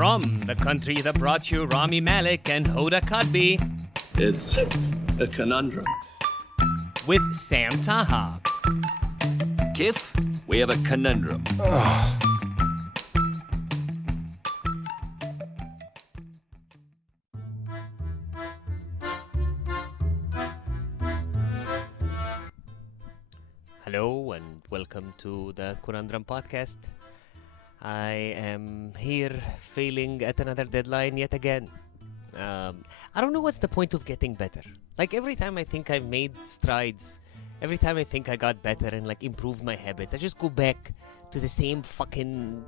From the country that brought you Rami Malek and Hoda Kotb. It's a conundrum. With Sam Taha. Kif, we have a conundrum. Hello and welcome to the Conundrum podcast. I am here failing at another deadline yet again. I don't know what's the point of getting better. Like every time I think I've made strides, every time I think I got better and like improved my habits, I just go back to the same fucking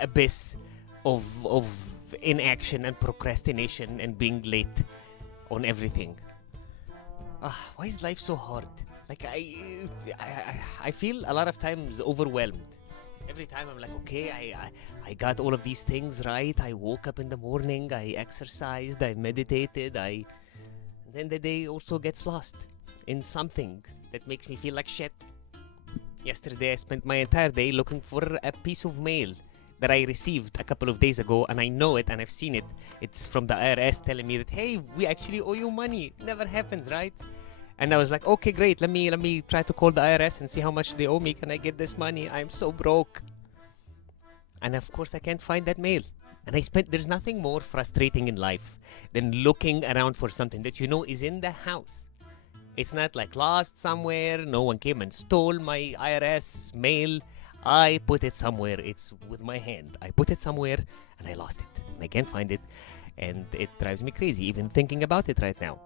abyss of inaction and procrastination and being late on everything. Why is life so hard? Like I feel a lot of times overwhelmed. Every time I'm like, okay, I got all of these things right. I woke up in the morning, I exercised, I meditated, and then the day also gets lost in something that makes me feel like shit. Yesterday I spent my entire day looking for a piece of mail that I received a couple of days ago, and I know it and I've seen it. It's from the IRS telling me that, hey, we actually owe you money. Never happens, right? And I was like, okay, great. Let me try to call the IRS and see how much they owe me. Can I get this money? I'm so broke. And of course, I can't find that mail. And there's nothing more frustrating in life than looking around for something that you know is in the house. It's not like lost somewhere. No one came and stole my IRS mail. I put it somewhere. It's with my hand. I put it somewhere and I lost it. And I can't find it. And it drives me crazy, even thinking about it right now.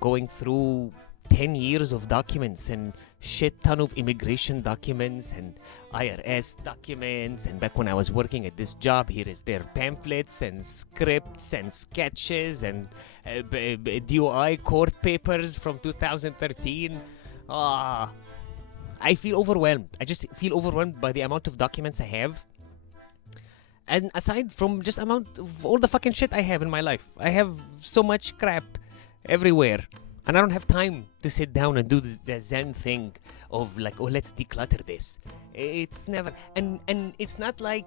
Going through 10 years of documents and shit ton of immigration documents and IRS documents, and back when I was working at this job, here is their pamphlets and scripts and sketches and DOI court papers from 2013. I feel overwhelmed. I just feel overwhelmed by the amount of documents I have. And aside from just amount of all the fucking shit I have in my life, I have so much crap everywhere, and I don't have time to sit down and do the Zen thing of like, oh, let's declutter this. It's never, and it's not like,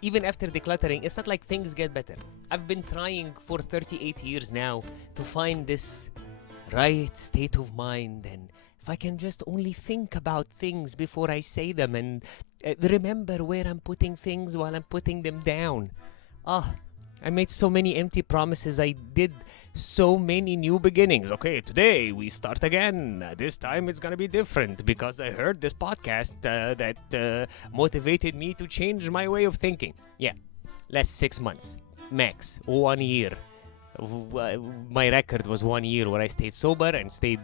even after decluttering, it's not like things get better. I've been trying for 38 years now to find this right state of mind, and if I can just only think about things before I say them and remember where I'm putting things while I'm putting them down. I made so many empty promises. I did so many new beginnings. Okay, today we start again. This time it's gonna be different because I heard this podcast that motivated me to change my way of thinking. Yeah, last 6 months, max 1 year. My record was 1 year where I stayed sober and stayed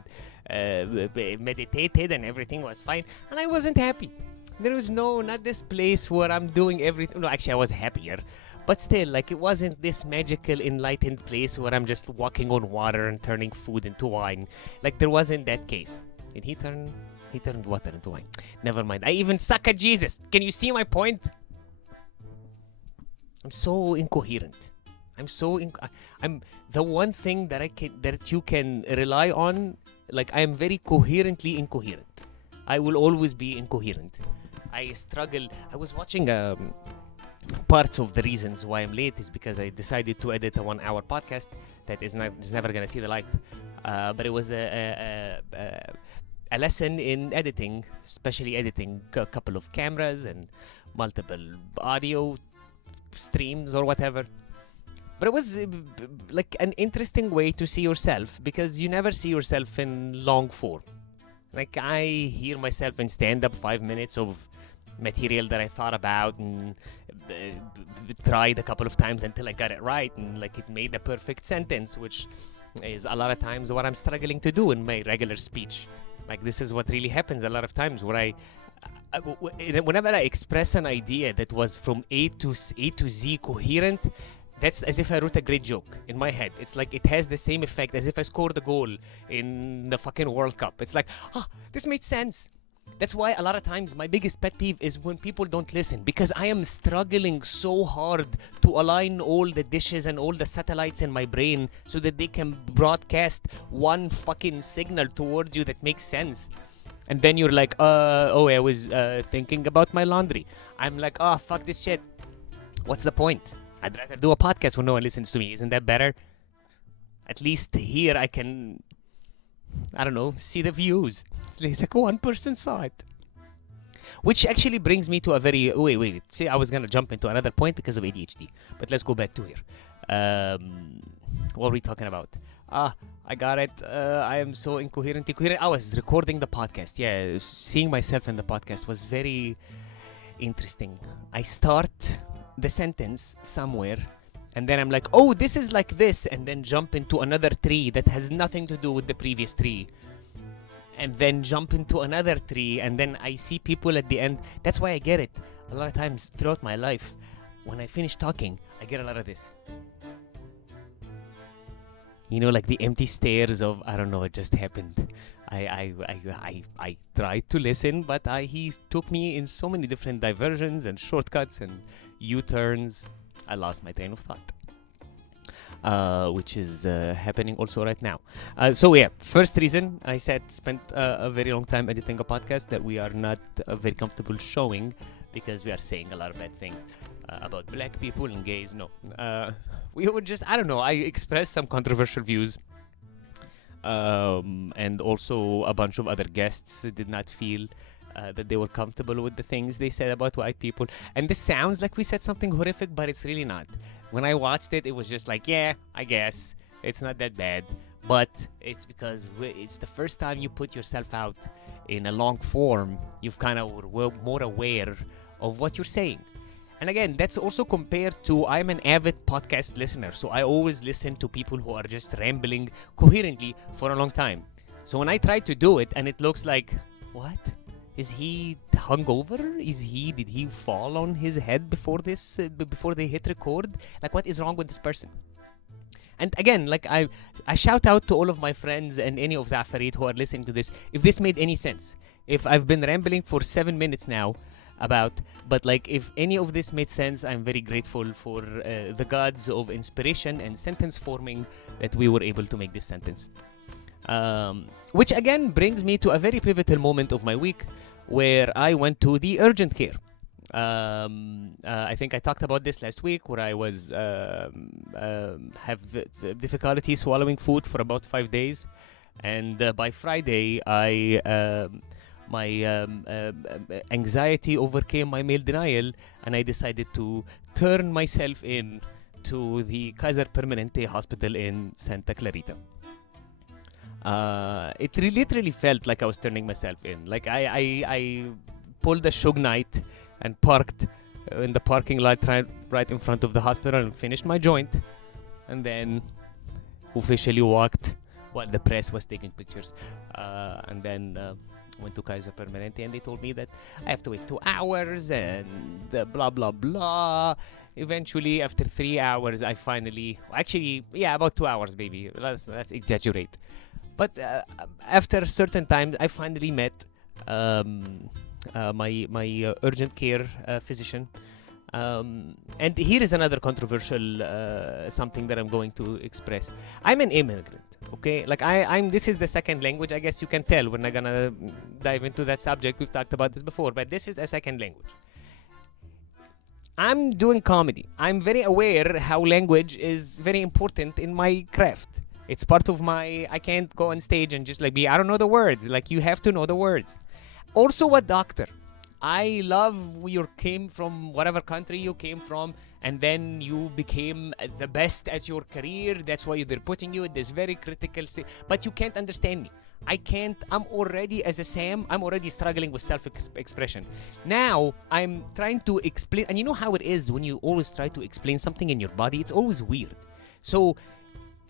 meditated and everything was fine, and I wasn't happy. There was not this place where I'm doing everything. No, actually I was happier. But still, like, it wasn't this magical, enlightened place where I'm just walking on water and turning food into wine. Like, there wasn't that case. Did he turned water into wine. Never mind. I even suck at Jesus. Can you see my point? I'm so incoherent. I'm the one thing that you can rely on. Like, I am very coherently incoherent. I will always be incoherent. I struggle. I was watching parts of the reasons why I'm late is because I decided to edit a 1 hour podcast that is never gonna see the light. But it was a lesson in editing, especially editing a couple of cameras and multiple audio streams or whatever. But it was like an interesting way to see yourself, because you never see yourself in long form. Like, I hear myself in stand-up 5 minutes of material that I thought about and tried a couple of times until I got it right, and like it made a perfect sentence, which is a lot of times what I'm struggling to do in my regular speech. Like, this is what really happens a lot of times, where whenever I express an idea that was from A to Z coherent, that's as if I wrote a great joke in my head. It's like it has the same effect as if I scored a goal in the fucking World Cup. It's like, this made sense. That's why a lot of times my biggest pet peeve is when people don't listen, because I am struggling so hard to align all the dishes and all the satellites in my brain so that they can broadcast one fucking signal towards you that makes sense. And then you're like, I was thinking about my laundry. I'm like, fuck this shit. What's the point? I'd rather do a podcast when no one listens to me. Isn't that better? At least here I can, I don't know, see the views. It's like one person saw it. Which actually brings me to a very... Wait. See, I was going to jump into another point because of ADHD. But let's go back to here. What are we talking about? I got it. I am so incoherent. I was recording the podcast. Yeah, seeing myself in the podcast was very interesting. I start the sentence somewhere, and then I'm like, oh, this is like this, and then jump into another tree that has nothing to do with the previous tree. And then jump into another tree, and then I see people at the end. That's why I get it. A lot of times throughout my life, when I finish talking, I get a lot of this. You know, like the empty stares of, I don't know, it just happened. I tried to listen, but he took me in so many different diversions and shortcuts and U-turns. I lost my train of thought. Which is happening also right now. So yeah, first reason I said spent a very long time editing a podcast that we are not very comfortable showing because we are saying a lot of bad things about black people and gays. No, we were just, I don't know, I expressed some controversial views. And also a bunch of other guests did not feel that they were comfortable with the things they said about white people. And this sounds like we said something horrific, but it's really not. When I watched it, it was just like, yeah, I guess it's not that bad. But it's because it's the first time you put yourself out in a long form. You've kind of were more aware of what you're saying. And again, that's also compared to, I'm an avid podcast listener. So I always listen to people who are just rambling coherently for a long time. So when I try to do it and it looks like, what? Is he hungover? Did he fall on his head before they hit record? Like, what is wrong with this person? And again, like I shout out to all of my friends and any of the Afarit who are listening to this, if this made any sense. If I've been rambling for 7 minutes now but like if any of this made sense, I'm very grateful for the gods of inspiration and sentence forming that we were able to make this sentence. Which again brings me to a very pivotal moment of my week where I went to the urgent care. I think I talked about this last week where I was have difficulty swallowing food for about 5 days, and by Friday my anxiety overcame my meal denial, and I decided to turn myself in to the Kaiser Permanente Hospital in Santa Clarita. It literally felt like I was turning myself in. Like I pulled a Suge Knight and parked in the parking lot right in front of the hospital and finished my joint, and then officially walked while the press was taking pictures, and then went to Kaiser Permanente, and they told me that I have to wait 2 hours and blah blah blah. Eventually, after 3 hours, I finally... Actually, yeah, about 2 hours, baby. Let's exaggerate. But after a certain time, I finally met my urgent care physician. And here is another controversial something that I'm going to express. I'm an immigrant, okay? Like, I'm. This is the second language. I guess you can tell. We're not going to dive into that subject. We've talked about this before. But this is a second language. I'm doing comedy. I'm very aware how language is very important in my craft. It's part of my... I can't go on stage and just like I don't know the words. Like, you have to know the words. Also a doctor. I love you came from whatever country you came from, and then you became the best at your career. That's why they're putting you in this very critical... But you can't understand me. I can't, I'm already, as a Sam, I'm already struggling with self-expression. Now, I'm trying to explain, and you know how it is when you always try to explain something in your body, it's always weird. So,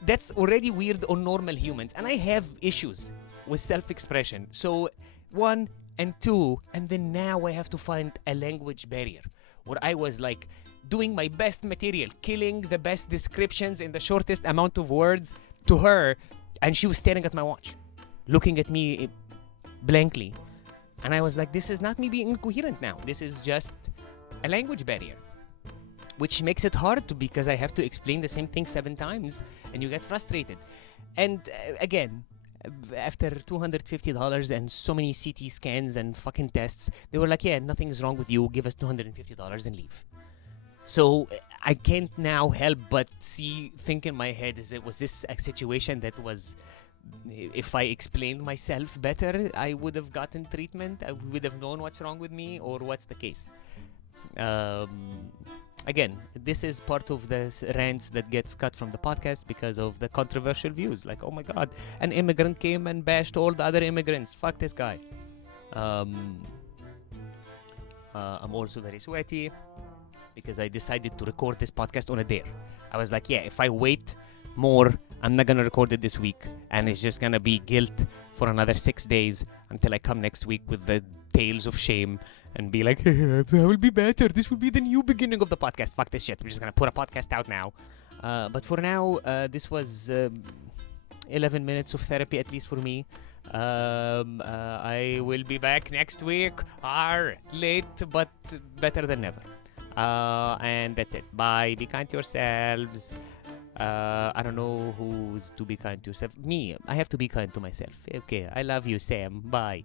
that's already weird on normal humans, and I have issues with self-expression. So, 1 and 2, and then now I have to find a language barrier, where I was like, doing my best material, killing the best descriptions in the shortest amount of words to her, and she was staring at my watch, looking at me blankly. And I was like, this is not me being incoherent now. This is just a language barrier. Which makes it hard because I have to explain the same thing 7 times and you get frustrated. And again, after $250 and so many CT scans and fucking tests, they were like, yeah, nothing's wrong with you. Give us $250 and leave. So I can't now help but think in my head, was this a situation that was, if I explained myself better, I would have gotten treatment, I would have known what's wrong with me, or what's the case? Again, this is part of the rants that gets cut from the podcast because of the controversial views. Like, oh my god, an immigrant came and bashed all the other immigrants. Fuck this guy. I'm also very sweaty because I decided to record this podcast on a dare. I was like, yeah, if I wait more, I'm not gonna record it this week, and it's just gonna be guilt for another 6 days until I come next week with the tales of shame and be like, I will be better. This will be the new beginning of the podcast. Fuck this shit. We're just gonna put a podcast out now. But for now, this was 11 minutes of therapy, at least for me. I will be back next week. Late, but better than never. And that's it. Bye. Be kind to yourselves. I don't know who's to be kind to yourself. Me. I have to be kind to myself. Okay. I love you, Sam. Bye.